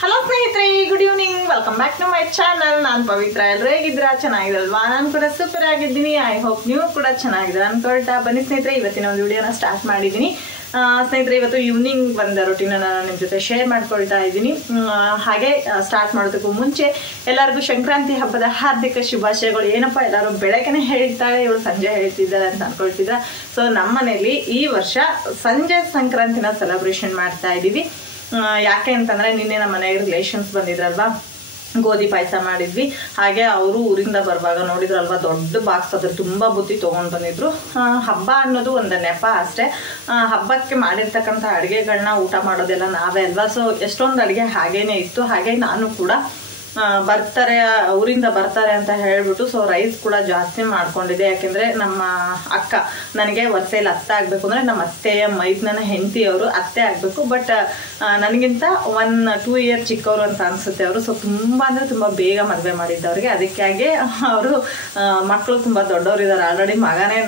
Hello ಸ್ನೇಹಿತರೆ, good evening. Welcome back to my channel. ನಾನು ಪವಿತ್ರ. ಎಲ್ಲರೂ ಹೇಗಿದ್ದೀರಾ? ಚೆನ್ನಾಗಿರಲ್ವಾ? ನಾನು ಕೂಡ ಸೂಪರ್ ಆಗಿದ್ದೀನಿ. ಐ ಹೋಪ್ ನೀವು ಕೂಡ ಚೆನ್ನಾಗಿದ್ದೀರಾ ಅನ್ಕೊಳ್ತಾ ಬನ್ನಿ ಸ್ನೇಹಿತರೆ, ಇವತ್ತಿನ ಒಂದು ವಿಡಿಯೋನ ಸ್ಟಾರ್ಟ್ ಮಾಡಿದ್ದೀನಿ. ಸ್ನೇಹಿತರೆ, ಇವತ್ತು ಈವ್ನಿಂಗ್ ಬಂದ ರೂಟೀನ ನಾನು ನಿಮ್ಮ ಜೊತೆ ಶೇರ್ ಮಾಡ್ಕೊಳ್ತಾ ಇದ್ದೀನಿ. ಹಾಗೆ ಸ್ಟಾರ್ಟ್ ಮಾಡೋದಕ್ಕೂ ಮುಂಚೆ ಎಲ್ಲರಿಗೂ ಸಂಕ್ರಾಂತಿ ಹಬ್ಬದ ಹಾರ್ದಿಕ ಶುಭಾಶಯಗಳು. ಏನಪ್ಪ ಎಲ್ಲರೂ ಬೆಳಗ್ಗೆನೆ ಹೇಳ್ತಾಳೆ, ಇವಳು ಸಂಜೆ ಹೇಳ್ತಿದ್ದಾರೆ ಅಂತ ಅನ್ಕೊಳ್ತಿದ್ರ. ಸೊ ನಮ್ಮ ಮನೇಲಿ ಈ ವರ್ಷ ಸಂಜೆ ಸಂಕ್ರಾಂತಿನ ಸೆಲೆಬ್ರೇಷನ್ ಮಾಡ್ತಾ ಇದ್ದೀವಿ. ಯಾಕೆ ಅಂತಂದ್ರೆ ನಿನ್ನೆ ನಮ್ಮ ಮನೆಗೆ ರಿಲೇಷನ್ಸ್ ಬಂದಿದ್ರಲ್ವಾ, ಗೋಧಿ ಪಾಯಸ ಮಾಡಿದ್ವಿ. ಹಾಗೆ ಅವರು ಊರಿಂದ ಬರುವಾಗ ನೋಡಿದ್ರಲ್ವಾ, ದೊಡ್ಡ ಬಾಕ್ಸ್ ಅದ್ರ ತುಂಬಾ ಬುತ್ತಿ ತೊಗೊಂಡು ಬಂದಿದ್ರು. ಹಬ್ಬ ಅನ್ನೋದು ಒಂದು ನೆಪ ಅಷ್ಟೇ. ಹಬ್ಬಕ್ಕೆ ಮಾಡಿರ್ತಕ್ಕಂಥ ಅಡುಗೆಗಳನ್ನ ಊಟ ಮಾಡೋದೆಲ್ಲ ನಾವೇ ಅಲ್ವಾ. ಸೊ ಎಷ್ಟೊಂದು ಅಡುಗೆ ಹಾಗೇನೆ ಇತ್ತು. ಹಾಗೆ ನಾನು ಕೂಡ ಬರ್ತಾರೆ, ಊರಿಂದ ಬರ್ತಾರೆ ಅಂತ ಹೇಳ್ಬಿಟ್ಟು ಸೊ ರೈಸ್ ಕೂಡ ಜಾಸ್ತಿ ಮಾಡ್ಕೊಂಡಿದ್ದೆ. ಯಾಕೆಂದ್ರೆ ನಮ್ಮ ಅಕ್ಕ ನನಗೆ ವರ್ಷೆಯಲ್ಲಿ ಅತ್ತೆ ಆಗ್ಬೇಕು ಅಂದ್ರೆ ನಮ್ಮ ಅತ್ತೆಯ ಮೈದ್ನನ ಹೆಂಡತಿಯವರು ಅತ್ತೆ ಆಗ್ಬೇಕು. ಬಟ್ ನನಗಿಂತ 1-2 ಇಯರ್ ಚಿಕ್ಕವರು ಅಂತ ಅನ್ಸುತ್ತೆ ಅವರು. ಸೊ ತುಂಬಾ ಅಂದ್ರೆ ತುಂಬಾ ಬೇಗ ಮದುವೆ ಮಾಡಿದ್ದವ್ರಿಗೆ. ಅದಕ್ಕಾಗಿ ಅವರು ಮಕ್ಕಳು ತುಂಬಾ ದೊಡ್ಡವರಿದ್ದಾರೆ. ಆಲ್ರೆಡಿ ಮಗನೇ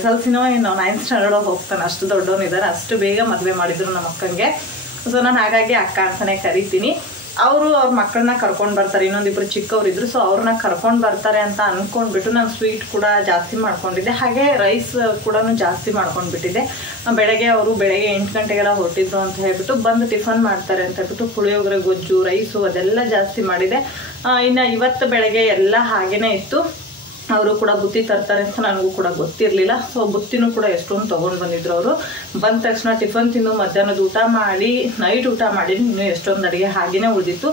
SLCನೋ ಏನೋ 9th ಸ್ಟ್ಯಾಂಡರ್ಡ್ ಹೋಗ್ತಾನೆ, ಅಷ್ಟು ದೊಡ್ಡವನಿದ್ದಾರೆ. ಅಷ್ಟು ಬೇಗ ಮದುವೆ ಮಾಡಿದ್ರು ನಮ್ಮ ಅಕ್ಕಂಗೆ. ಸೊ ನಾನು ಹಾಗಾಗಿ ಅಕ್ಕ ಅಂತಾನೆ ಕರಿತೀನಿ. ಅವರು ಅವ್ರ ಮಕ್ಕಳನ್ನ ಕರ್ಕೊಂಡು ಬರ್ತಾರೆ. ಇನ್ನೊಂದಿಬ್ರು ಚಿಕ್ಕವರಿದ್ರು. ಸೊ ಅವ್ರನ್ನ ಕರ್ಕೊಂಡು ಬರ್ತಾರೆ ಅಂತ ಅನ್ಕೊಂಡ್ಬಿಟ್ಟು ನಾನು ಸ್ವೀಟ್ ಕೂಡ ಜಾಸ್ತಿ ಮಾಡ್ಕೊಂಡಿದ್ದೆ. ಹಾಗೆ ರೈಸ್ ಕೂಡ ಜಾಸ್ತಿ ಮಾಡ್ಕೊಂಡ್ಬಿಟ್ಟಿದ್ದೆ. ಬೆಳಗ್ಗೆ 8 ಗಂಟೆಗೆಲ್ಲ ಹೊರಟಿದ್ರು ಅಂತ ಹೇಳ್ಬಿಟ್ಟು ಬಂದು ಟಿಫನ್ ಮಾಡ್ತಾರೆ ಅಂತ ಹೇಳ್ಬಿಟ್ಟು ಪುಳಿಯೋಗರೆ, ಗೊಜ್ಜು, ರೈಸು ಅದೆಲ್ಲ ಜಾಸ್ತಿ ಮಾಡಿದೆ. ಇನ್ನು ಇವತ್ತು ಬೆಳಗ್ಗೆ ಎಲ್ಲ ಹಾಗೇನೆ ಇತ್ತು. ಅವರು ಕೂಡ ಬುತ್ತಿ ತರ್ತಾರೆ ಅಂತ ನನಗೂ ಕೂಡ ಗೊತ್ತಿರಲಿಲ್ಲ. ಸೊ ಬುತ್ತಿನೂ ಕೂಡ ಎಷ್ಟೊಂದು ತೊಗೊಂಡು ಬಂದಿದ್ರು ಅವರು. ಬಂದ ತಕ್ಷಣ ಟಿಫನ್ ತಿಂದು ಮಧ್ಯಾಹ್ನದ ಊಟ ಮಾಡಿ ನೈಟ್ ಊಟ ಮಾಡಿ ಇನ್ನೂ ಎಷ್ಟೊಂದು ಅಡುಗೆ ಹಾಗೇನೆ ಉಳಿದಿತ್ತು.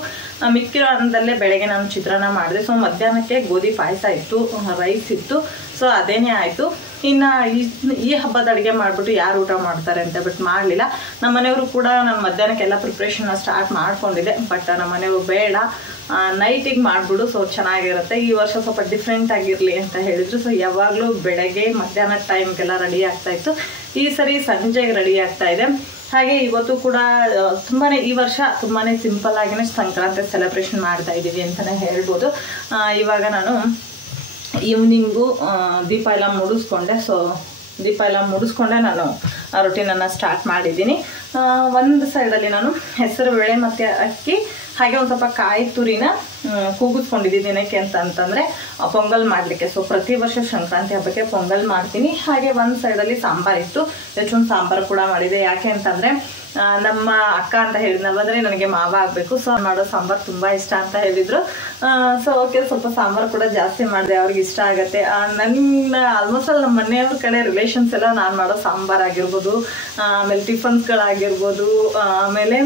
ಮಿಕ್ಕಿರೋ ಅನ್ನದಲ್ಲೇ ಬೆಳಗ್ಗೆ ನಾನು ಚಿತ್ರಾನ್ನ ಮಾಡಿದೆ. ಸೊ ಮಧ್ಯಾಹ್ನಕ್ಕೆ ಗೋಧಿ ಪಾಯಸ ಇತ್ತು, ರೈಸ್ ಇತ್ತು. ಸೊ ಅದೇನೇ ಆಯಿತು. ಇನ್ನು ಈ ಹಬ್ಬದ ಅಡುಗೆ ಮಾಡಿಬಿಟ್ಟು ಯಾರು ಊಟ ಮಾಡ್ತಾರೆ ಅಂತ ಬಿಟ್ಟು ಮಾಡಲಿಲ್ಲ. ನಮ್ಮ ಮನೆಯವರು ಕೂಡ ನಾನು ಮಧ್ಯಾಹ್ನಕ್ಕೆಲ್ಲ ಪ್ರಿಪ್ರೇಷನ್ನ ಸ್ಟಾರ್ಟ್ ಮಾಡ್ಕೊಂಡಿದ್ದೆ. ಬಟ್ ನಮ್ಮ ಮನೆಯವರು ಬೇಡ, ನೈಟಿಗೆ ಮಾಡಿಬಿಡು, ಸೊ ಚೆನ್ನಾಗಿರುತ್ತೆ, ಈ ವರ್ಷ ಸ್ವಲ್ಪ ಡಿಫ್ರೆಂಟ್ ಆಗಿರಲಿ ಅಂತ ಹೇಳಿದ್ರು. ಸೊ ಯಾವಾಗಲೂ ಬೆಳಗ್ಗೆ ಮಧ್ಯಾಹ್ನ ಟೈಮ್ಗೆಲ್ಲ ರೆಡಿ ಆಗ್ತಾ ಇತ್ತು. ಈ ಸರಿ ಸಂಜೆಗೆ ರೆಡಿ ಆಗ್ತಾ ಇದೆ. ಹಾಗೆ ಇವತ್ತು ಕೂಡ ಈ ವರ್ಷ ತುಂಬಾ ಸಿಂಪಲ್ ಆಗಿನೇ ಸಂಕ್ರಾಂತಿ ಸೆಲೆಬ್ರೇಷನ್ ಮಾಡ್ತಾ ಇದ್ದೀವಿ ಅಂತಲೇ ಹೇಳ್ಬೋದು. ಇವಾಗ ನಾನು ಈವ್ನಿಂಗು ದೀಪ ಎಲ್ಲ ಮುಡಿಸ್ಕೊಂಡೆ. ಸೊ ದೀಪ ಎಲ್ಲ ಮುಡಿಸ್ಕೊಂಡೆ ನಾನು ರೊಟೀನನ್ನು ಸ್ಟಾರ್ಟ್ ಮಾಡಿದ್ದೀನಿ. ಒಂದು ಸೈಡಲ್ಲಿ ನಾನು ಹೆಸರು ಬೇಳೆ ಮತ್ತು ಅಕ್ಕಿ ಹಾಗೆ ಒಂದು ಸ್ವಲ್ಪ ಕಾಯಿ ತುರಿನ ಕೂಗಿಸ್ಕೊಂಡಿದ್ದೀನಿ. ಏನಕ್ಕೆ ಅಂತಂದರೆ ಪೊಂಗಲ್ ಮಾಡಲಿಕ್ಕೆ. ಸೊ ಪ್ರತಿ ವರ್ಷ ಸಂಕ್ರಾಂತಿ ಹಬ್ಬಕ್ಕೆ ಪೊಂಗಲ್ ಮಾಡ್ತೀನಿ. ಹಾಗೆ ಒಂದು ಸೈಡಲ್ಲಿ ಸಾಂಬಾರು ಇತ್ತು, ಹೆಚ್ಚೊಂದು ಸಾಂಬಾರು ಕೂಡ ಮಾಡಿದೆ. ಯಾಕೆ ಅಂತಂದರೆ ನಮ್ಮ ಅಕ್ಕ ಅಂತ ಹೇಳಿದ್ನಲ್ವ, ಅಂದರೆ ನನಗೆ ಮಾವ ಆಗಬೇಕು. ಸೊ ಮಾಡೋ ಸಾಂಬಾರು ತುಂಬ ಇಷ್ಟ ಅಂತ ಹೇಳಿದರು. ಸೊ ಓಕೆ, ಸ್ವಲ್ಪ ಸಾಂಬಾರು ಕೂಡ ಜಾಸ್ತಿ ಮಾಡಿದೆ, ಅವ್ರಿಗೆ ಇಷ್ಟ ಆಗುತ್ತೆ. ನನ್ನ ಆಲ್ಮೋಸ್ಟ್ ಅಲ್ಲಿ ನಮ್ಮ ಮನೆಯವ್ರ ಕಡೆ ರಿಲೇಷನ್ಸ್ ಎಲ್ಲ ನಾನು ಮಾಡೋ ಸಾಂಬಾರು ಆಗಿರ್ಬೋದು, ಆಮೇಲೆ ಟಿಫನ್ಸ್ಗಳಾಗಿರ್ಬೋದು, ಆಮೇಲೆ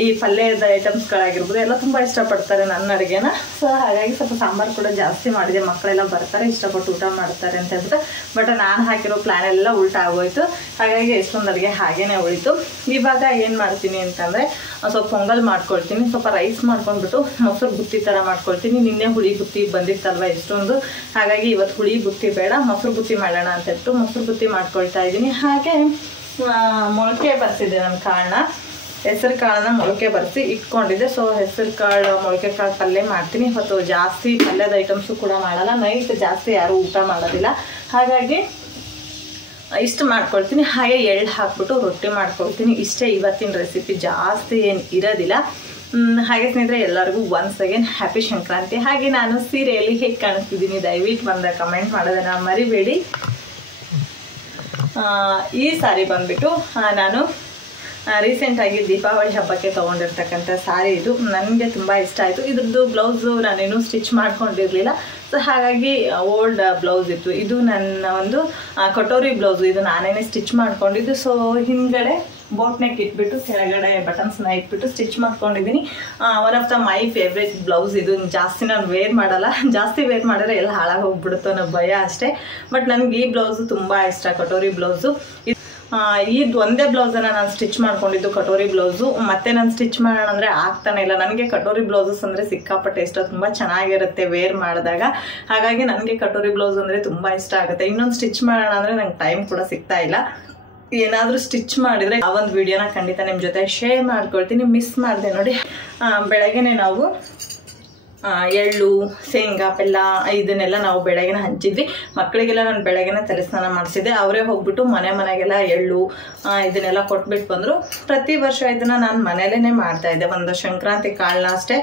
ಈ ಪಲ್ಯದ ಐಟಮ್ಸ್ಗಳಾಗಿರ್ಬೋದು ಎಲ್ಲ ತುಂಬ ಇಷ್ಟಪಡ್ತಾರೆ ನನ್ನ ಅಡುಗೆನ. ಸೊ ಹಾಗಾಗಿ ಸ್ವಲ್ಪ ಸಾಂಬಾರು ಕೂಡ ಜಾಸ್ತಿ ಮಾಡಿದೆ. ಮಕ್ಕಳೆಲ್ಲ ಬರ್ತಾರೆ, ಇಷ್ಟಪಟ್ಟು ಊಟ ಮಾಡ್ತಾರೆ ಅಂತ ಹೇಳ್ಬಿಟ್ಟು. ಬಟ್ ನಾನು ಹಾಕಿರೋ ಪ್ಲ್ಯಾನ್ ಎಲ್ಲ ಉಲ್ಟಾ ಆಗೋಯ್ತು. ಹಾಗಾಗಿ ಎಷ್ಟೊಂದು ಅಡುಗೆ ಹಾಗೇನೆ ಉಳಿತು. ಇವಾಗ ಏನು ಮಾಡ್ತೀನಿ ಅಂತಂದರೆ ಸ್ವಲ್ಪ ಪೊಂಗಲ್ ಮಾಡ್ಕೊಳ್ತೀನಿ. ಸ್ವಲ್ಪ ರೈಸ್ ಮಾಡ್ಕೊಂಡ್ಬಿಟ್ಟು ಮೊಸರು ಬುತ್ತಿ ಥರ ಮಾಡ್ಕೊಳ್ತೀನಿ. ನಿನ್ನೆ ಹುಳಿ ಬುತ್ತಿ ಬಂದಿತ್ತಲ್ವ ಎಷ್ಟೊಂದು, ಹಾಗಾಗಿ ಇವತ್ತು ಹುಳಿ ಬುತ್ತಿ ಬೇಡ, ಮೊಸರು ಬುತ್ತಿ ಮಾಡೋಣ ಅಂತ ಹೇಳ್ಬಿಟ್ಟು ಮೊಸರು ಬುತ್ತಿ ಮಾಡ್ಕೊಳ್ತಾ ಇದ್ದೀನಿ. ಹಾಗೆ ಮೊಳಕೆ ಬರ್ತಿದೆ ನನ್ನ ಕಾಳನ್ನ, ಹೆಸರು ಕಾಳನ್ನ ಮೊಳಕೆ ಬರೆಸಿ ಇಟ್ಕೊಂಡಿದ್ದೆ. ಸೊ ಹೆಸರು ಕಾಳು ಮೊಳಕೆ ಕಾಳು ಪಲ್ಯ ಮಾಡ್ತೀನಿ. ಇವತ್ತು ಜಾಸ್ತಿ ಪಲ್ಯದ ಐಟಮ್ಸು ಕೂಡ ಮಾಡಲ್ಲ. ನೈಟ್ ಜಾಸ್ತಿ ಯಾರೂ ಊಟ ಮಾಡೋದಿಲ್ಲ, ಹಾಗಾಗಿ ಇಷ್ಟು ಮಾಡ್ಕೊಳ್ತೀನಿ. ಹಾಗೆ ಎಳ್ಳು ಹಾಕ್ಬಿಟ್ಟು ರೊಟ್ಟಿ ಮಾಡ್ಕೊಳ್ತೀನಿ. ಇಷ್ಟೇ ಇವತ್ತಿನ ರೆಸಿಪಿ, ಜಾಸ್ತಿ ಏನು ಇರೋದಿಲ್ಲ. ಹಾಗೆ ಸ್ನೇಹಿತರೆ, ಎಲ್ಲರಿಗೂ ಒನ್ಸ್ ಅಗೇನ್ ಹ್ಯಾಪಿ ಸಂಕ್ರಾಂತಿ. ಹಾಗೆ ನಾನು ಸೀರೆಯಲ್ಲಿ ಹೇಗೆ ಕಾಣಿಸ್ತಿದ್ದೀನಿ ದಯವಿಟ್ಟು ಬಂದ ಕಮೆಂಟ್ ಮಾಡೋದನ್ನು ಮರಿಬೇಡಿ. ಈ ಸಾರಿ ಬಂದುಬಿಟ್ಟು ನಾನು ರೀಸೆಂಟಾಗಿ ದೀಪಾವಳಿ ಹಬ್ಬಕ್ಕೆ ತೊಗೊಂಡಿರ್ತಕ್ಕಂಥ ಸಾರಿ. ಇದು ನನಗೆ ತುಂಬ ಇಷ್ಟ ಆಯಿತು. ಇದ್ರದ್ದು ಬ್ಲೌಸು ನಾನೇನು ಸ್ಟಿಚ್ ಮಾಡ್ಕೊಂಡಿರಲಿಲ್ಲ. ಸೊ ಹಾಗಾಗಿ ಓಲ್ಡ್ ಬ್ಲೌಸ್ ಇತ್ತು. ಇದು ನನ್ನ ಒಂದು ಕಟೋರಿ ಬ್ಲೌಸು, ಇದು ನಾನೇ ಸ್ಟಿಚ್ ಮಾಡ್ಕೊಂಡಿದ್ದು. ಸೊ ಹಿಂದ್ಗಡೆ ಬೋಟ್ ನೆಕ್ ಇಟ್ಬಿಟ್ಟು ಕೆಳಗಡೆ ಬಟನ್ಸ್ನ ಇಟ್ಬಿಟ್ಟು ಸ್ಟಿಚ್ ಮಾಡ್ಕೊಂಡಿದ್ದೀನಿ. One of the my favourite blouse ಇದು. ಜಾಸ್ತಿ ನಾನು ವೇರ್ ಮಾಡಲ್ಲ, ಜಾಸ್ತಿ ವೇರ್ ಮಾಡಿದ್ರೆ ಎಲ್ಲ ಹಾಳಾಗಿ ಹೋಗ್ಬಿಡುತ್ತೋ ಅನ್ನೋ ಭಯ ಅಷ್ಟೇ. ಬಟ್ ನನಗೆ ಈ ಬ್ಲೌಸು ತುಂಬ ಇಷ್ಟ, ಕಟೋರಿ ಬ್ಲೌಸು. ಇದು ಒಂದೇ ಬ್ಲೌಸನ್ನು ನಾನು ಸ್ಟಿಚ್ ಮಾಡ್ಕೊಂಡಿದ್ದು, ಕಟೋರಿ ಬ್ಲೌಸು. ಮತ್ತೆ ನಾನು ಸ್ಟಿಚ್ ಮಾಡೋಣ ಅಂದರೆ ಆಗ್ತಾನೆ ಇಲ್ಲ. ನನಗೆ ಕಟೋರಿ ಬ್ಲೌಸಸ್ ಅಂದರೆ ಸಿಕ್ಕಾಪಟ್ಟೆ ಇಷ್ಟ, ತುಂಬ ಚೆನ್ನಾಗಿರುತ್ತೆ ವೇರ್ ಮಾಡಿದಾಗ. ಹಾಗಾಗಿ ನನಗೆ ಕಟೋರಿ ಬ್ಲೌಸ್ ಅಂದರೆ ತುಂಬ ಇಷ್ಟ ಆಗುತ್ತೆ. ಇನ್ನೊಂದು ಸ್ಟಿಚ್ ಮಾಡೋಣ ಅಂದರೆ ನಂಗೆ ಟೈಮ್ ಕೂಡ ಸಿಗ್ತಾ ಇಲ್ಲ. ಏನಾದರೂ ಸ್ಟಿಚ್ ಮಾಡಿದರೆ ಆ ಒಂದು ವಿಡಿಯೋನ ಖಂಡಿತ ನಿಮ್ಮ ಜೊತೆ ಶೇರ್ ಮಾಡ್ಕೊಳ್ತೀನಿ. ಮಿಸ್ ಮಾಡಿದೆ ನೋಡಿ. ಬೆಳಗ್ಗೆನೆ ನಾವು ಎಳ್ಳು, ಶೇಂಗಾ, ಬೆಲ್ಲ ಇದನ್ನೆಲ್ಲ ನಾವು ಬೆಳಗ್ಗೆನ ಹಂಚಿದ್ವಿ. ಮಕ್ಕಳಿಗೆಲ್ಲ ನಾನು ಬೆಳಗ್ಗೆನ ತಲೆಸ್ನಾನ ಮಾಡಿಸಿದ್ದೆ. ಅವರೇ ಹೋಗ್ಬಿಟ್ಟು ಮನೆಗೆಲ್ಲ ಎಳ್ಳು ಇದನ್ನೆಲ್ಲ ಕೊಟ್ಬಿಟ್ಟು ಬಂದರು. ಪ್ರತಿ ವರ್ಷ ಇದನ್ನು ನಾನು ಮನೇಲೇ ಮಾಡ್ತಾ ಇದ್ದೆ. ಒಂದು ಸಂಕ್ರಾಂತಿ ಕಾಳನ್ನ ಅಷ್ಟೇ,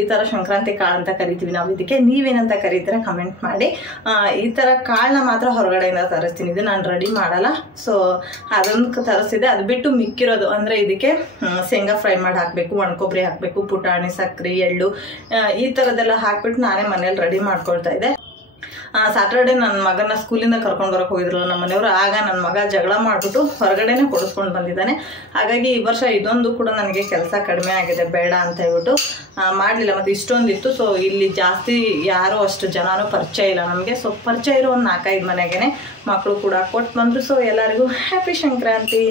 ಈ ಥರ ಸಂಕ್ರಾಂತಿ ಕಾಳು ಅಂತ ಕರಿತೀವಿ ನಾವು ಇದಕ್ಕೆ. ನೀವೇನಂತ ಕರೀತೀರ ಕಮೆಂಟ್ ಮಾಡಿ. ಈ ಥರ ಕಾಳನ್ನ ಮಾತ್ರ ಹೊರಗಡೆಯಿಂದ ತರಿಸ್ತೀನಿ, ಇದು ನಾನು ರೆಡಿ ಮಾಡಲ್ಲ. ಸೊ ಅದನ್ನು ತರಿಸಿದೆ. ಅದು ಬಿಟ್ಟು ಮಿಕ್ಕಿರೋದು ಅಂದರೆ ಇದಕ್ಕೆ ಶೇಂಗಾ ಫ್ರೈ ಮಾಡಿ ಹಾಕಬೇಕು, ಒಣಕೊಬ್ಬರಿ ಹಾಕಬೇಕು, ಪುಟಾಣಿ, ಸಕ್ಕರೆ, ಎಳ್ಳು ಈ ಥರದ್ದೆಲ್ಲ ಹಾಕ್ಬಿಟ್ಟು ನಾನೇ ಮನೇಲಿ ರೆಡಿ ಮಾಡ್ಕೊಳ್ತಾ ಇದ್ದೆ. ಸ್ಯಾಟರ್ಡೆ ನನ್ನ ಮಗನ ಸ್ಕೂಲಿಂದ ಕರ್ಕೊಂಡು ಬರೋಕೆ ಹೋಗಿದ್ರಲ್ಲ ನಮ್ಮ ಮನೆಯವರು, ಆಗ ನನ್ನ ಮಗ ಜಗಳ ಮಾಡಿಬಿಟ್ಟು ಹೊರಗಡೆನೇ ಕೊಡಿಸ್ಕೊಂಡು ಬಂದಿದ್ದಾನೆ. ಹಾಗಾಗಿ ಈ ವರ್ಷ ಇದೊಂದು ಕೂಡ ನನಗೆ ಕೆಲಸ ಕಡಿಮೆ ಆಗಿದೆ, ಬೇಡ ಅಂತ ಹೇಳ್ಬಿಟ್ಟು ಮಾಡಲಿಲ್ಲ. ಮತ್ತು ಇಷ್ಟೊಂದಿತ್ತು. ಸೊ ಇಲ್ಲಿ ಜಾಸ್ತಿ ಯಾರೂ ಅಷ್ಟು ಜನನೂ ಪರಿಚಯ ಇಲ್ಲ ನಮಗೆ. ಸೊ ಪರಿಚಯ ಇರೋ ಒಂದು 4-5 ಮನೆಗೇ ಮಕ್ಕಳು ಕೂಡ ಕೊಟ್ಟು ಬಂದರು. ಸೊ ಎಲ್ಲರಿಗೂ ಹ್ಯಾಪಿ ಸಂಕ್ರಾಂತಿ.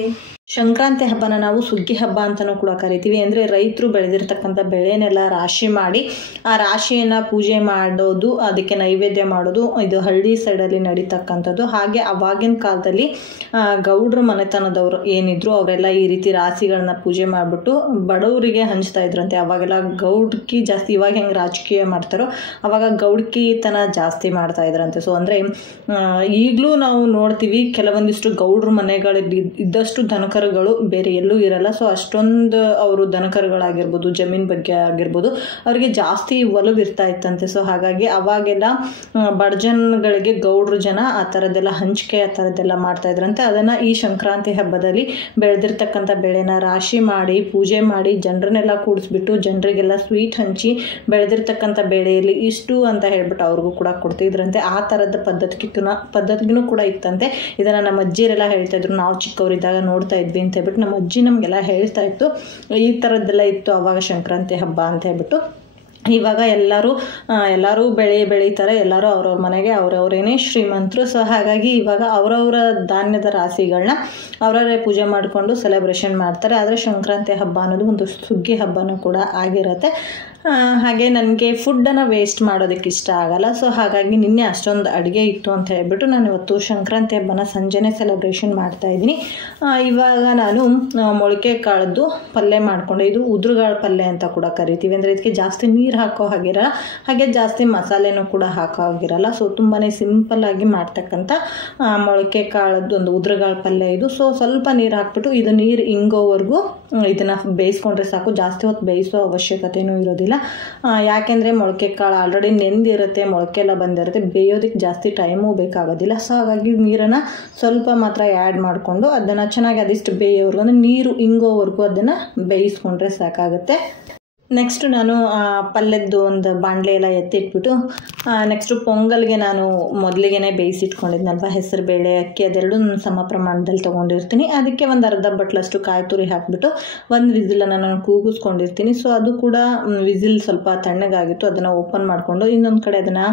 ಸಂಕ್ರಾಂತಿ ಹಬ್ಬನ ನಾವು ಸುಗ್ಗಿ ಹಬ್ಬ ಅಂತಲೂ ಕೂಡ ಕರಿತೀವಿ. ಅಂದರೆ ರೈತರು ಬೆಳೆದಿರ್ತಕ್ಕಂಥ ಬೆಳೆನೆಲ್ಲ ರಾಶಿ ಮಾಡಿ ಆ ರಾಶಿಯನ್ನು ಪೂಜೆ ಮಾಡೋದು, ಅದಕ್ಕೆ ನೈವೇದ್ಯ ಮಾಡೋದು, ಇದು ಹಳ್ಳಿ ಸೈಡಲ್ಲಿ ನಡೀತಕ್ಕಂಥದ್ದು. ಹಾಗೆ ಅವಾಗಿನ ಕಾಲದಲ್ಲಿ ಗೌಡ್ರ ಮನೆತನದವರು ಏನಿದ್ರು ಅವರೆಲ್ಲ ಈ ರೀತಿ ರಾಶಿಗಳನ್ನ ಪೂಜೆ ಮಾಡಿಬಿಟ್ಟು ಬಡವರಿಗೆ ಹಂಚ್ತಾ ಇದ್ರಂತೆ. ಅವಾಗೆಲ್ಲ ಗೌಡ್ಕಿ ಜಾಸ್ತಿ, ಇವಾಗ ಹೆಂಗೆ ರಾಜಕೀಯ ಮಾಡ್ತಾರೋ ಅವಾಗ ಗೌಡ್ಕಿತನ ಜಾಸ್ತಿ ಮಾಡ್ತಾ ಇದ್ರಂತೆ. ಸೊ ಅಂದರೆ ಈಗಲೂ ನಾವು ನೋಡ್ತೀವಿ ಕೆಲವೊಂದಿಷ್ಟು ಗೌಡ್ರ ಮನೆಗಳಲ್ಲಿ ಇದ್ದಷ್ಟು ದನಕರುಗಳು ಬೇರೆ ಎಲ್ಲೂ ಇರಲ್ಲ. ಸೊ ಅಷ್ಟೊಂದು ಅವರು ದನಕರುಗಳಾಗಿರ್ಬೋದು, ಜಮೀನ್ ಬಗ್ಗೆ ಆಗಿರ್ಬೋದು, ಅವರಿಗೆ ಜಾಸ್ತಿ ಒಲವು ಇರ್ತಾ ಇತ್ತಂತೆ. ಸೊ ಹಾಗಾಗಿ ಅವಾಗೆಲ್ಲ ಬಡಜನಗಳಿಗೆ ಗೌಡ್ರ ಜನ ಆ ಥರದ್ದೆಲ್ಲ ಹಂಚಿಕೆ ಆ ಥರದ್ದೆಲ್ಲ ಮಾಡ್ತಾ ಇದ್ರಂತೆ. ಅದನ್ನು ಈ ಸಂಕ್ರಾಂತಿ ಹಬ್ಬದಲ್ಲಿ ಬೆಳೆದಿರ್ತಕ್ಕಂಥ ಬೆಳೆನ ರಾಶಿ ಮಾಡಿ ಪೂಜೆ ಮಾಡಿ ಜನರನ್ನೆಲ್ಲ ಕೂಡಿಸ್ಬಿಟ್ಟು ಜನರಿಗೆಲ್ಲ ಸ್ವೀಟ್ ಹಂಚಿ ಬೆಳೆದಿರ್ತಕ್ಕಂಥ ಬೆಳೆಯಲ್ಲಿ ಇಷ್ಟು ಅಂತ ಹೇಳ್ಬಿಟ್ಟು ಅವ್ರಿಗೂ ಕೂಡ ಕೊಡ್ತಿದ್ರಂತೆ. ಆ ಥರದ ಪದ್ಧತಿಗೂ ಕೂಡ ಇತ್ತಂತೆ. ಇದನ್ನು ನಮ್ಮ ಅಜ್ಜಿಯರೆಲ್ಲ ಹೇಳ್ತಾ ಇದ್ರು, ನಾವು ಚಿಕ್ಕವರಿದ್ದಾಗ ನೋಡ್ತಾ ಇದ್ವಿ ಅಂತ ಹೇಳ್ಬಿಟ್ಟು ನಮ್ಮ ಅಜ್ಜಿ ನಮಗೆಲ್ಲ ಹೇಳ್ತಾ ಇತ್ತು. ಈ ಥರದ್ದೆಲ್ಲ ಇತ್ತು ಆವಾಗ ಸಂಕ್ರಾಂತಿ ಹಬ್ಬ ಅಂತ ಹೇಳ್ಬಿಟ್ಟು. ಇವಾಗ ಎಲ್ಲರೂ ಬೆಳೀತಾರೆ, ಎಲ್ಲರೂ ಅವ್ರವ್ರ ಮನೆಗೆ ಅವರವರೇನೇ ಶ್ರೀಮಂತರು. ಸೊ ಹಾಗಾಗಿ ಇವಾಗ ಅವರವರ ಧಾನ್ಯದ ರಾಶಿಗಳನ್ನ ಅವರವರೇ ಪೂಜೆ ಮಾಡಿಕೊಂಡು ಸೆಲೆಬ್ರೇಷನ್ ಮಾಡ್ತಾರೆ. ಆದರೆ ಸಂಕ್ರಾಂತಿ ಹಬ್ಬ ಅನ್ನೋದು ಒಂದು ಸುಗ್ಗಿ ಹಬ್ಬನೂ ಕೂಡ ಆಗಿರುತ್ತೆ. ಹಾಗೆ ನನಗೆ ಫುಡ್ಡನ್ನು ವೇಸ್ಟ್ ಮಾಡೋದಕ್ಕೆ ಇಷ್ಟ ಆಗಲ್ಲ. ಸೊ ಹಾಗಾಗಿ ನಿನ್ನೆ ಅಷ್ಟೊಂದು ಅಡುಗೆ ಇತ್ತು ಅಂತ ಹೇಳ್ಬಿಟ್ಟು ನಾನು ಇವತ್ತು ಸಂಕ್ರಾಂತಿ ಹಬ್ಬನ ಸಂಜೆನೇ ಸೆಲೆಬ್ರೇಷನ್ ಮಾಡ್ತಾಯಿದ್ದೀನಿ. ಇವಾಗ ನಾನು ಮೊಳಕೆ ಕಾಳದ್ದು ಪಲ್ಯ ಮಾಡಿಕೊಂಡೆ. ಇದು ಉದ್ರುಗಾಳು ಪಲ್ಯ ಅಂತ ಕೂಡ ಕರಿತೀವಿ. ಅಂದರೆ ಇದಕ್ಕೆ ಜಾಸ್ತಿ ನೀರು ಹಾಕೋ ಹಾಗಿರಲ್ಲ, ಹಾಗೆ ಜಾಸ್ತಿ ಮಸಾಲೆನೂ ಕೂಡ ಹಾಕೋ ಹಾಗಿರಲ್ಲ. ಸೊ ತುಂಬಾ ಸಿಂಪಲ್ಲಾಗಿ ಮಾಡ್ತಕ್ಕಂಥ ಮೊಳಕೆ ಕಾಳದ್ದು ಒಂದು ಉದ್ರುಗಾಳು ಪಲ್ಯ ಇದು. ಸೊ ಸ್ವಲ್ಪ ನೀರು ಹಾಕ್ಬಿಟ್ಟು ಇದು ನೀರು ಇಂಗೋವರೆಗೂ ಇದನ್ನು ಬೇಯಿಸ್ಕೊಂಡ್ರೆ ಸಾಕು. ಜಾಸ್ತಿ ಹೊತ್ತು ಬೇಯಿಸೋ ಅವಶ್ಯಕತೆಯೂ ಇರೋದಿಲ್ಲ. ಯಾಕೆಂದರೆ ಮೊಳಕೆ ಕಾಳು ಆಲ್ರೆಡಿ ನೆಂದಿರುತ್ತೆ, ಮೊಳಕೆ ಎಲ್ಲ ಬಂದಿರುತ್ತೆ, ಬೇಯೋದಕ್ಕೆ ಜಾಸ್ತಿ ಟೈಮೂ ಬೇಕಾಗೋದಿಲ್ಲ. ಸೊ ಹಾಗಾಗಿ ನೀರನ್ನು ಸ್ವಲ್ಪ ಮಾತ್ರ ಆ್ಯಡ್ ಮಾಡಿಕೊಂಡು ಅದನ್ನು ಚೆನ್ನಾಗಿ ಅದಿಷ್ಟು ಬೇಯೋವರೆಗೂ, ಅಂದರೆ ನೀರು ಇಂಗೋವರೆಗೂ ಅದನ್ನು ಬೇಯಿಸ್ಕೊಂಡ್ರೆ ಸಾಕಾಗುತ್ತೆ. ನೆಕ್ಸ್ಟು ನಾನು ಪಲ್ಯದ್ದು ಒಂದು ಬಾಣಲೆ ಎಲ್ಲ ಎತ್ತಿಟ್ಬಿಟ್ಟು ನೆಕ್ಸ್ಟು ಪೊಂಗಲ್ಗೆ ನಾನು ಮೊದಲಿಗೆ ಬೇಯಿಸಿಟ್ಕೊಂಡಿದ್ನಲ್ವ ಹೆಸರು ಬೇಳೆ ಅಕ್ಕಿ ಅದೆರಡು ಸಮ ಪ್ರಮಾಣದಲ್ಲಿ ತೊಗೊಂಡಿರ್ತೀನಿ. ಅದಕ್ಕೆ ಒಂದು ಅರ್ಧ ಬಟ್ಲಷ್ಟು ಕಾಯಿ ತುರಿ ಹಾಕಿಬಿಟ್ಟು ಒಂದು ವಿಸಿಲನ್ನು ನಾನು ಕೂಗಿಸ್ಕೊಂಡಿರ್ತೀನಿ. ಸೊ ಅದು ಕೂಡ ವಿಸಿಲ್ ಸ್ವಲ್ಪ ತಣ್ಣಗಾಗಿತ್ತು, ಅದನ್ನು ಓಪನ್ ಮಾಡಿಕೊಂಡು ಇನ್ನೊಂದು ಕಡೆ ಅದನ್ನು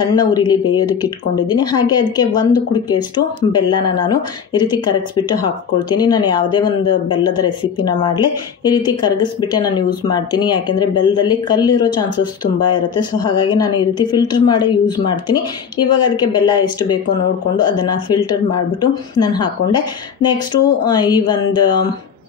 ಸಣ್ಣ ಉರಿಲಿ ಬೇಯೋದಕ್ಕೆ ಇಟ್ಕೊಂಡಿದ್ದೀನಿ. ಹಾಗೆ ಅದಕ್ಕೆ ಒಂದು ಕುಡಿಕೆಯಷ್ಟು ಬೆಲ್ಲನ ನಾನು ಈ ರೀತಿ ಕರಗಿಸ್ಬಿಟ್ಟು ಹಾಕ್ಕೊಳ್ತೀನಿ. ನಾನು ಯಾವುದೇ ಒಂದು ಬೆಲ್ಲದ ರೆಸಿಪಿನ ಮಾಡಲಿ ಈ ರೀತಿ ಕರಗಿಸ್ಬಿಟ್ಟೆ ನಾನು ಯೂಸ್ ಮಾಡ್ತೀನಿ. ಯಾಕೆಂದರೆ ಬೆಲ್ಲದಲ್ಲಿ ಕಲ್ಲಿರೋ ಚಾನ್ಸಸ್ ತುಂಬ ಇರುತ್ತೆ. ಸೊ ಹಾಗಾಗಿ ನಾನು ಈ ರೀತಿ ಫಿಲ್ಟರ್ ಮಾಡಿ ಯೂಸ್ ಮಾಡ್ತೀನಿ. ಇವಾಗ ಅದಕ್ಕೆ ಬೆಲ್ಲ ಎಷ್ಟು ಬೇಕೋ ನೋಡಿಕೊಂಡು ಅದನ್ನು ಫಿಲ್ಟರ್ ಮಾಡಿಬಿಟ್ಟು ನಾನು ಹಾಕ್ಕೊಂಡೆ. ನೆಕ್ಸ್ಟು ಈ ಒಂದು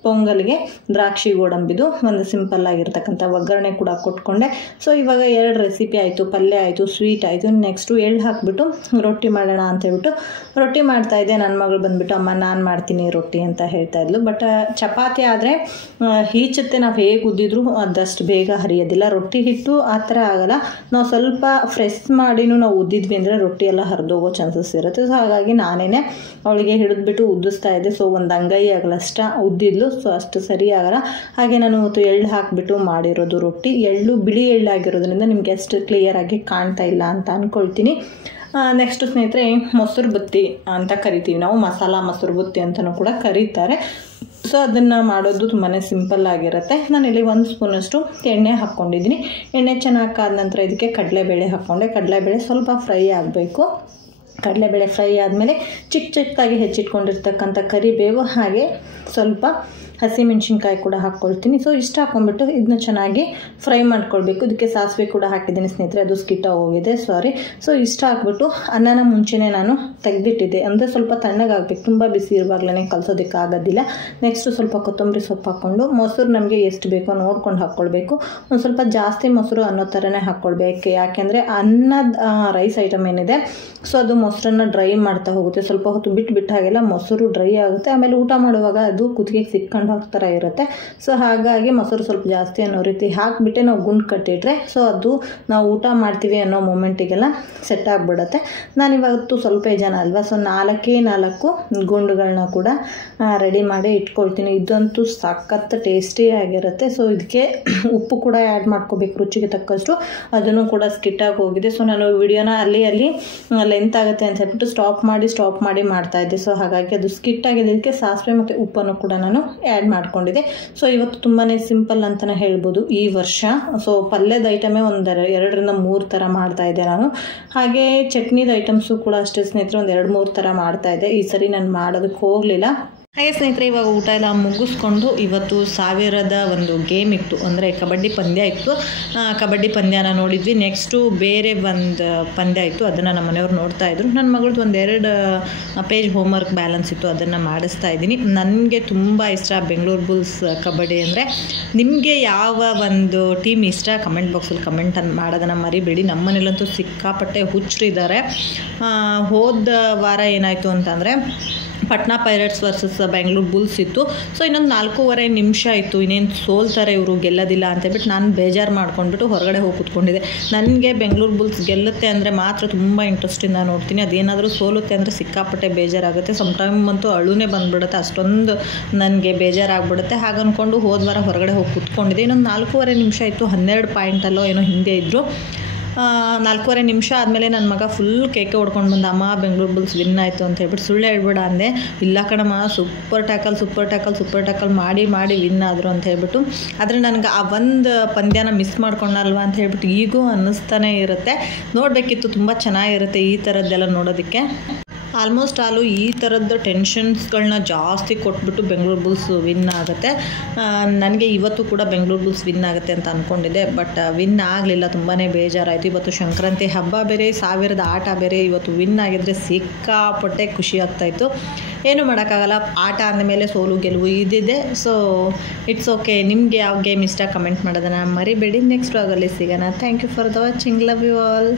ಪೊಂಗಲ್ಗೆ ದ್ರಾಕ್ಷಿ ಗೋಡಂಬಿದು ಒಂದು ಸಿಂಪಲ್ ಆಗಿರ್ತಕ್ಕಂಥ ಒಗ್ಗರಣೆ ಕೂಡ ಕೊಟ್ಕೊಂಡೆ. ಸೊ ಇವಾಗ 2 ರೆಸಿಪಿ ಆಯಿತು, ಪಲ್ಯ ಆಯಿತು, ಸ್ವೀಟ್ ಆಯಿತು. ನೆಕ್ಸ್ಟು ಎಳ್ಳು ಹಾಕಿಬಿಟ್ಟು ರೊಟ್ಟಿ ಮಾಡೋಣ ಅಂತ ಹೇಳ್ಬಿಟ್ಟು ರೊಟ್ಟಿ ಮಾಡ್ತಾಯಿದ್ದೆ. ನನ್ನ ಮಗಳು ಬಂದುಬಿಟ್ಟು ಅಮ್ಮ ನಾನು ಮಾಡ್ತೀನಿ ರೊಟ್ಟಿ ಅಂತ ಹೇಳ್ತಾ ಇದ್ಲು. ಬಟ್ ಚಪಾತಿ ಆದರೆ ಈಚತ್ತೆ ನಾವು ಹೇಗೆ ಉದ್ದಿದ್ರು ಅದಷ್ಟು ಬೇಗ ಹರಿಯೋದಿಲ್ಲ. ರೊಟ್ಟಿ ಹಿಟ್ಟು ಆ ಥರ ಆಗಲ್ಲ. ನಾವು ಸ್ವಲ್ಪ ಫ್ರೆಶ್ ಮಾಡಿನೂ ನಾವು ಉದ್ದಿದ್ವಿ ಅಂದರೆ ರೊಟ್ಟಿ ಎಲ್ಲ ಹರಿದೋಗೋ ಚಾನ್ಸಸ್ ಇರುತ್ತೆ. ಸೊ ಹಾಗಾಗಿ ನಾನೇ ಅವಳಿಗೆ ಹಿಡಿದ್ಬಿಟ್ಟು ಉದ್ದಿಸ್ತಾ ಇದ್ದೆ. ಸೊ ಒಂದು ಅಂಗೈ ಆಗಲಷ್ಟ ಉದ್ದಿದ್ಲು. ಸೊ ಅಷ್ಟು ಸರಿ ಆಗಲ್ಲ. ಹಾಗೆ ನಾನು ಇವತ್ತು ಎಳ್ಳು ಹಾಕಿಬಿಟ್ಟು ಮಾಡಿರೋದು ರೊಟ್ಟಿ. ಎಳ್ಳು ಬಿಳಿ ಎಳ್ಳು ಆಗಿರೋದ್ರಿಂದ ನಿಮಗೆ ಅಷ್ಟು ಕ್ಲಿಯರಾಗಿ ಕಾಣ್ತಾ ಇಲ್ಲ ಅಂತ ಅಂದ್ಕೊಳ್ತೀನಿ. ನೆಕ್ಸ್ಟ್ ಸ್ನೇಹಿತರೆ, ಮೊಸರು ಬುತ್ತಿ ಅಂತ ಕರಿತೀವಿ ನಾವು, ಮಸಾಲ ಮೊಸರು ಬುತ್ತಿ ಅಂತಲೂ ಕೂಡ ಕರೀತಾರೆ. ಸೊ ಅದನ್ನು ಮಾಡೋದು ತುಂಬಾ ಸಿಂಪಲ್ ಆಗಿರುತ್ತೆ. ನಾನಿಲ್ಲಿ 1 ಸ್ಪೂನಷ್ಟು ಎಣ್ಣೆ ಹಾಕ್ಕೊಂಡಿದ್ದೀನಿ. ಎಣ್ಣೆ ಚೆನ್ನಾಗಿ ಕಾದ ನಂತರ ಇದಕ್ಕೆ ಕಡಲೆಬೇಳೆ ಹಾಕ್ಕೊಂಡೆ. ಕಡಲೆಬೇಳೆ ಸ್ವಲ್ಪ ಫ್ರೈ ಆಗಬೇಕು. ಕಡಲೆಬೇಳೆ ಫ್ರೈ ಆದಮೇಲೆ ಚಿಕ್ಕದಾಗಿ ಹೆಚ್ಚಿಟ್ಕೊಂಡಿರ್ತಕ್ಕಂಥ ಕರಿಬೇವು, ಹಾಗೆ ಸ್ವಲ್ಪ ಹಸಿಮೆಣಸಿನ್ಕಾಯಿ ಕೂಡ ಹಾಕ್ಕೊಳ್ತೀನಿ. ಸೊ ಇಷ್ಟು ಹಾಕ್ಕೊಂಡ್ಬಿಟ್ಟು ಇದನ್ನ ಚೆನ್ನಾಗಿ ಫ್ರೈ ಮಾಡ್ಕೊಳ್ಬೇಕು. ಇದಕ್ಕೆ ಸಾಸಿವೆ ಕೂಡ ಹಾಕಿದ್ದೀನಿ ಸ್ನೇಹಿತರೆ, ಅದು ಸ್ಕಿಟ್ ಹೋಗಿದೆ, ಸಾರಿ. ಸೊ ಇಷ್ಟು ಹಾಕ್ಬಿಟ್ಟು ಅನ್ನನ ಮುಂಚೆನೇ ನಾನು ತೆಗೆದಿಟ್ಟಿದ್ದೆ, ಅಂದರೆ ಸ್ವಲ್ಪ ತಣ್ಣಗಾಗಬೇಕು, ತುಂಬ ಬಿಸಿ ಇರುವಾಗಲೇ ಕಲಸೋದಕ್ಕೆ ಆಗೋದಿಲ್ಲ. ನೆಕ್ಸ್ಟು ಸ್ವಲ್ಪ ಕೊತ್ತಂಬರಿ ಸೊಪ್ಪು ಹಾಕ್ಕೊಂಡು, ಮೊಸರು ನಮಗೆ ಎಷ್ಟು ಬೇಕೋ ನೋಡ್ಕೊಂಡು ಹಾಕ್ಕೊಳ್ಬೇಕು. ಒಂದು ಸ್ವಲ್ಪ ಜಾಸ್ತಿ ಮೊಸರು ಅನ್ನೋ ಥರನೇ ಹಾಕ್ಕೊಳ್ಬೇಕು, ಯಾಕೆಂದರೆ ಅನ್ನದ ರೈಸ್ ಐಟಮ್ ಏನಿದೆ ಸೊ ಅದು ಮೊಸರನ್ನ ಡ್ರೈ ಮಾಡ್ತಾ ಹೋಗುತ್ತೆ. ಸ್ವಲ್ಪ ಹೊತ್ತು ಬಿಟ್ಟು ಹಾಗೆಲ್ಲ ಮೊಸರು ಡ್ರೈ ಆಗುತ್ತೆ, ಆಮೇಲೆ ಊಟ ಮಾಡುವಾಗ ಅದು ಕುತ್ತಿಗೆಗೆ ಸಿಕ್ಕೊಂಡು ಥರ ಇರುತ್ತೆ. ಸೊ ಹಾಗಾಗಿ ಮೊಸರು ಸ್ವಲ್ಪ ಜಾಸ್ತಿ ಅನ್ನೋ ರೀತಿ ಹಾಕಿಬಿಟ್ಟೆ ನಾವು ಗುಂಡು ಕಟ್ಟಿಟ್ರೆ ಸೊ ಅದು ನಾವು ಊಟ ಮಾಡ್ತೀವಿ ಅನ್ನೋ ಮೂಮೆಂಟಿಗೆಲ್ಲ ಸೆಟ್ ಆಗಿಬಿಡುತ್ತೆ. ನಾನಿವತ್ತು ಸ್ವಲ್ಪ ಜನ ಅಲ್ವಾ, ಸೊ 4 ಗುಂಡುಗಳನ್ನ ಕೂಡ ರೆಡಿ ಮಾಡಿ ಇಟ್ಕೊಳ್ತೀನಿ. ಇದಂತೂ ಸಖತ್ ಟೇಸ್ಟಿ ಆಗಿರುತ್ತೆ. ಸೊ ಇದಕ್ಕೆ ಉಪ್ಪು ಕೂಡ ಆ್ಯಡ್ ಮಾಡ್ಕೋಬೇಕು ರುಚಿಗೆ ತಕ್ಕಷ್ಟು, ಅದನ್ನು ಕೂಡ ಸ್ಕಿಟ್ಟಾಗಿ ಹೋಗಿದೆ. ಸೊ ನಾನು ವಿಡಿಯೋನ ಅಲ್ಲಿ ಲೆಂತ್ ಆಗುತ್ತೆ ಅಂತ ಹೇಳ್ಬಿಟ್ಟು ಸ್ಟಾಪ್ ಮಾಡಿ ಮಾಡ್ತಾ ಇದ್ದೆ. ಸೊ ಹಾಗಾಗಿ ಅದು ಸ್ಕಿಟ್ ಆಗಿದ್ದಕ್ಕೆ ಸಾಸಿವೆ ಮತ್ತು ಉಪ್ಪನ್ನು ಕೂಡ ನಾನು ಆ್ಯಡ್ ಮಾಡ್ಕೊಂಡಿದ್ದೆ. ಸೊ ಇವತ್ತು ತುಂಬಾ ಸಿಂಪಲ್ ಅಂತಲೇ ಹೇಳ್ಬೋದು ಈ ವರ್ಷ. ಸೊ ಪಲ್ಯದ ಐಟಮೇ 2 ರಿಂದ 3 ಥರ ಮಾಡ್ತಾ ಇದ್ದೆ ನಾನು. ಹಾಗೆ ಚಟ್ನಿದ ಐಟಮ್ಸು ಕೂಡ ಅಷ್ಟೇ ಸ್ನೇಹಿತರೆ, 2-3 ಥರ ಮಾಡ್ತಾ ಇದ್ದೆ. ಈ ಸರಿ ನಾನು ಮಾಡೋದಕ್ಕೆ ಹೋಗಲಿಲ್ಲ. ಹಾಗೆ ಸ್ನೇಹಿತರೆ, ಇವಾಗ ಊಟ ಎಲ್ಲ ಮುಗಿಸ್ಕೊಂಡು ಇವತ್ತು 1000ದ ಒಂದು ಗೇಮ್ ಇತ್ತು, ಅಂದರೆ ಕಬಡ್ಡಿ ಪಂದ್ಯ ಇತ್ತು. ಕಬಡ್ಡಿ ಪಂದ್ಯನ ನೋಡಿದ್ವಿ. ನೆಕ್ಸ್ಟು ಬೇರೆ ಒಂದು ಪಂದ್ಯ ಇತ್ತು, ಅದನ್ನು ನಮ್ಮ ಮನೆಯವ್ರು ನೋಡ್ತಾ ಇದ್ರು. ನನ್ನ ಮಗಳದ್ದು 2 ಪೇಜ್ ಹೋಮ್ವರ್ಕ್ ಬ್ಯಾಲೆನ್ಸ್ ಇತ್ತು, ಅದನ್ನು ಮಾಡಿಸ್ತಾ ಇದ್ದೀನಿ. ನನಗೆ ತುಂಬ ಇಷ್ಟ ಬೆಂಗಳೂರು ಬುಲ್ಸ್ ಕಬಡ್ಡಿ ಅಂದರೆ. ನಿಮಗೆ ಯಾವ ಒಂದು ಟೀಮ್ ಇಷ್ಟ ಕಮೆಂಟ್ ಬಾಕ್ಸಲ್ಲಿ ಕಮೆಂಟ್ ಮಾಡೋದನ್ನು ಮರಿಬೇಡಿ. ನಮ್ಮ ಮನೇಲಂತೂ ಸಿಕ್ಕಾಪಟ್ಟೆ ಹುಚ್ಚರಿದ್ದಾರೆ. ಹೋದ ವಾರ ಏನಾಯಿತು ಅಂತಂದರೆ Patna pirates versus Bengaluru Bulls ಇತ್ತು. ಸೊ ಇನ್ನೊಂದು 4.25 ನಿಮಿಷ ಇತ್ತು, ಇನ್ನೇನು ಸೋಲ್ತಾರೆ ಇವರು, ಗೆಲ್ಲೋದಿಲ್ಲ ಅಂತೇಳ್ಬಿಟ್ಟು ನಾನು ಬೇಜಾರು ಮಾಡ್ಕೊಂಡ್ಬಿಟ್ಟು ಹೊರಗಡೆ ಹೋಗಿ ಕೂತ್ಕೊಂಡಿದ್ದೆ. ನನಗೆ ಬೆಂಗಳೂರು ಬುಲ್ಸ್ ಗೆಲ್ಲುತ್ತೆ ಅಂದರೆ ಮಾತ್ರ ತುಂಬ ಇಂಟ್ರೆಸ್ಟಿಂದ ನೋಡ್ತೀನಿ. ಅದೇನಾದರೂ ಸೋಲುತ್ತೆ ಅಂದರೆ ಸಿಕ್ಕಾಪಟ್ಟೆ ಬೇಜಾರಾಗುತ್ತೆ. ಸಮ್ಟೈಮ್ ಅಂತೂ ಅಳುನೇ ಬಂದುಬಿಡುತ್ತೆ, ಅಷ್ಟೊಂದು ನನಗೆ ಬೇಜಾರಾಗ್ಬಿಡುತ್ತೆ. ಹಾಗೆ ಅಂದ್ಕೊಂಡು ಹೋದ ವಾರ ಹೊರಗಡೆ ಹೋಗಿ ಕೂತ್ಕೊಂಡಿದ್ದೆ. ಇನ್ನೊಂದು 4.25 ನಿಮಿಷ ಇತ್ತು, 12 ಪಾಯಿಂಟಲ್ಲೋ ಏನೋ ಹಿಂದೆ ಇದ್ದರು. 4.25 ನಿಮಿಷ ಆದಮೇಲೆ ನನ್ನ ಮಗ ಫುಲ್ ಕೇಕೆ ಹೊಡ್ಕೊಂಡು ಬಂದ, ಅಮ್ಮ ಬೆಂಗಳೂರು ಬುಲ್ಸ್ ವಿನ್ ಆಯಿತು ಅಂತ ಹೇಳ್ಬಿಟ್ಟು. ಸುಳ್ಳು ಹೇಳ್ಬೇಡ ಅಂದೆ. ಇಲ್ಲ ಕಣಮ್ಮ, ಸೂಪರ್ ಟ್ಯಾಕಲ್ ಮಾಡಿ ವಿನ್ ಆದರು ಅಂತ ಹೇಳ್ಬಿಟ್ಟು. ಆದರೆ ನನಗೆ ಆ ಒಂದು ಪಂದ್ಯನ ಮಿಸ್ ಮಾಡ್ಕೊಂಡಲ್ವಾ ಅಂತ ಹೇಳ್ಬಿಟ್ಟು ಈಗೂ ಅನ್ನಿಸ್ತಾನೆ ಇರುತ್ತೆ. ನೋಡಬೇಕಿತ್ತು, ತುಂಬ ಚೆನ್ನಾಗಿರುತ್ತೆ ಈ ಥರದ್ದೆಲ್ಲ ನೋಡೋದಕ್ಕೆ. ಆಲ್ಮೋಸ್ಟ್ ಆಲು ಈ ಥರದ್ದು ಟೆನ್ಷನ್ಸ್ಗಳನ್ನ ಜಾಸ್ತಿ ಕೊಟ್ಬಿಟ್ಟು ಬೆಂಗಳೂರು ಬುಲ್ಸ್ ವಿನ್ ಆಗುತ್ತೆ. ನನಗೆ ಇವತ್ತು ಕೂಡ ಬೆಂಗಳೂರು ಬುಲ್ಸ್ ವಿನ್ ಆಗುತ್ತೆ ಅಂತ ಅಂದ್ಕೊಂಡಿದ್ದೆ, ಬಟ್ ವಿನ್ ಆಗಲಿಲ್ಲ. ತುಂಬಾ ಬೇಜಾರಾಯಿತು. ಇವತ್ತು ಸಂಕ್ರಾಂತಿ ಹಬ್ಬ ಬೇರೆ, 1000ದ ಆಟ ಬೇರೆ. ಇವತ್ತು ವಿನ್ ಆಗಿದ್ರೆ ಸಿಕ್ಕಾಪಟ್ಟೆ ಖುಷಿ ಆಗ್ತಾಯಿತ್ತು. ಏನೂ ಮಾಡೋಕ್ಕಾಗಲ್ಲ, ಆಟ ಅಂದಮೇಲೆ ಸೋಲು ಗೆಲುವು ಇದ್ದಿದೆ. So it's okay. ನಿಮಗೆ ಯಾವ ಗೇಮ್ ಇಷ್ಟ ಕಮೆಂಟ್ ಮಾಡೋದನ್ನು ಮರಿಬೇಡಿ. ನೆಕ್ಸ್ಟ್ ವ್ಲಾಗಲ್ಲಿ ಸಿಗೋಣ. Thank you for the watching. Love you all.